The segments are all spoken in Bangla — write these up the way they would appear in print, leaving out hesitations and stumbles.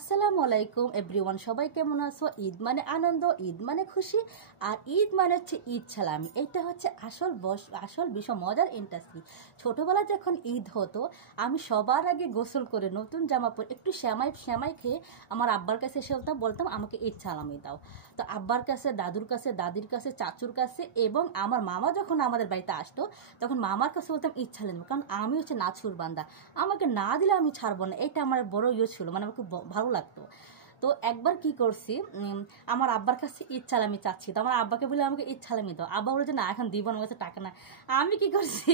আসসালামু আলাইকুম এভরিওয়ান, সবাই কেমন আছো? ঈদ মানে আনন্দ, ঈদ মানে খুশি, আর ঈদ মানে হচ্ছে ঈদ সালামি। এটা হচ্ছে আসল বিষয়, মজার ইন্ডাস্ট্রি। ছোটোবেলায় যখন ঈদ হতো, আমি সবার আগে গোসল করে নতুন জামা পরে একটু শ্যামাই খেয়ে আমার আব্বার কাছে এসে বলতাম আমাকে ঈদ সালামি দাও। তো আব্বার কাছে, দাদুর কাছে, দাদির কাছে, চাচুর কাছে, এবং আমার মামা যখন আমাদের বাড়িতে আসতো তখন মামার কাছে বলতাম ঈদ সালামি দেবো, কারণ আমি হচ্ছে নাছুর বান্দা, আমাকে না দিলে আমি ছাড়বো না। এটা আমার বড় ছিল, মানে আমার খুব ভালো লাগতো। তো একবার কি করছি, আমার আব্বার কাছে ঈদ সালামি চাচ্ছি, তো আমার আব্বাকে বলে আমাকে ঈদ সালামি দাও। আব্বা বলে যে না, এখন দিব না, আমার কাছে টাকা না। আমি কি করছি,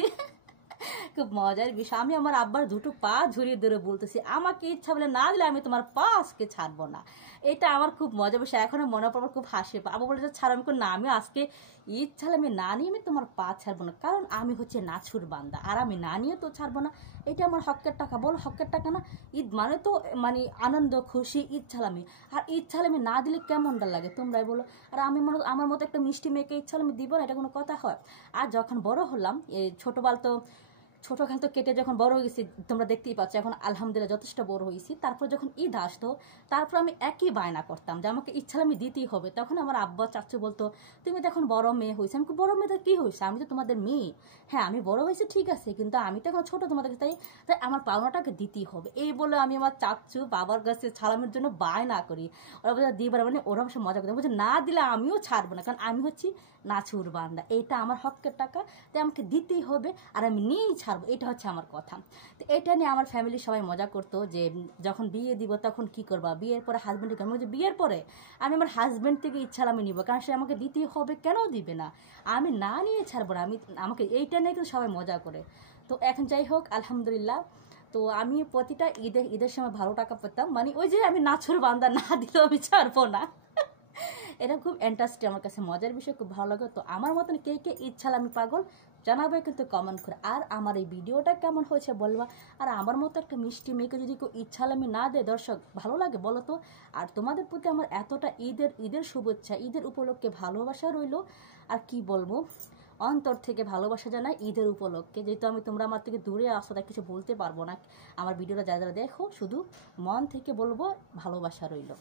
খুব মজার বিষয়, আমি আমার আব্বার দুটো পা ঝরিয়ে ধরে বলতেছি আমাকে ইচ্ছা বলে না দিলে আমি তোমার পা আজকে ছাড়বো না। এটা আমার খুব মজা বিষয়, এখনো মনে পড়বার খুব হাসি। আব্বা বলে যে ছাড়, আমি না, আমি আজকে ঈদ সালামি না নিয়ে আমি তোমার পা ছাড়বো না, কারণ আমি হচ্ছে নাছুর বান্দা, আর আমি না নিয়ে তো ছাড়বো না। এটা আমার হকের টাকা, বলো হকের টাকা না? ঈদ মানে তো মানে আনন্দ খুশি, ঈদ সালামি। আর ঈদ সালামি না দিলে কেমনটা লাগে তোমরাই বলো? আর আমি আমার মতো একটা মিষ্টি মেয়েকে ঈদ সালামি দিব না, এটা কোনো কথা হয়? আর যখন বড় হলাম, ছোটখান তো কেটে যখন বড় হয়ে গেছি, তোমরা দেখতেই পাচ্ছ এখন আলহামদুলিল্লাহ যথেষ্ট বড় হয়েছি। তারপর যখন ঈদ আসতো, তারপর আমি একই বায়না করতাম যে আমাকে ঈদ সালামি দিতেই হবে। তখন আমার আব্বা চাচু বলতো তুমি তো এখন বড় মেয়ে হয়েছে। আমি বড় মেয়েদের কী হয়েছে, আমি তো তোমাদের মেয়ে। হ্যাঁ, আমি বড় হয়েছি ঠিক আছে, কিন্তু আমি তো এখন ছোটো তোমাদের কাছে, তাই আমার পাওনাটাকে দিতেই হবে। এই বলে আমি আমার চাচু বাবার কাছে সালামের জন্য বায়না করি। ওরা বলছে দিবার, মানে ওরা সব মজা করতে বলছে না দিলে আমিও ছাড়বো না, কারণ আমি হচ্ছি নাছুর বান্দা, এইটা আমার হকের টাকা, তাই আমাকে দিতেই হবে, আর আমি নিয়েই ছাড়বো। এটা হচ্ছে আমার কথা। তো এটা নিয়ে আমার ফ্যামিলির সবাই মজা করতো যে যখন বিয়ে দিব তখন কি করবা, বিয়ের পরে হাজব্যান্ডকে, আমি বলছি বিয়ের পরে আমি আমার হাজব্যান্ড থেকে ইচ্ছা আমি নিবো, কারণ সে আমাকে দিতেই হবে, কেন দিবে না, আমি না নিয়ে ছাড়বো না। আমাকে এইটা নিয়ে কিন্তু সবাই মজা করে। তো এখন যাই হোক আলহামদুলিল্লাহ, তো আমি প্রতিটা ঈদের সময় ভালো টাকা পেতাম, মানে ওই যে আমি নাছুর বান্দা, না দিলেও আমি ছাড়বো না। এটা খুব ইন্টারেস্টিং, আমার কাছে মজার বিষয়, খুব ভালো লাগে। তো আমার মতন কে কে ঈদ সালামি পাগল জানাবে কিন্তু কমেন্ট করে। আর আমার এই ভিডিওটা কেমন হয়েছে বলবা। আর আমার মতো একটা মিষ্টি মেয়েকে যদি কেউ ঈদ সালামি না দেয় দর্শক, ভালো লাগে বলো তো? আর তোমাদের প্রতি আমার এতটা ঈদের শুভেচ্ছা, ঈদের উপলক্ষে ভালোবাসা রইল। আর কি বলবো, অন্তর থেকে ভালোবাসা জানাই ঈদের উপলক্ষে। যেহেতু তোমরা আমার থেকে দূরে আসো, তাই কিছু বলতে পারবো না। আমার ভিডিওটা যারা যারা দেখো, শুধু মন থেকে বলবো ভালোবাসা রইল।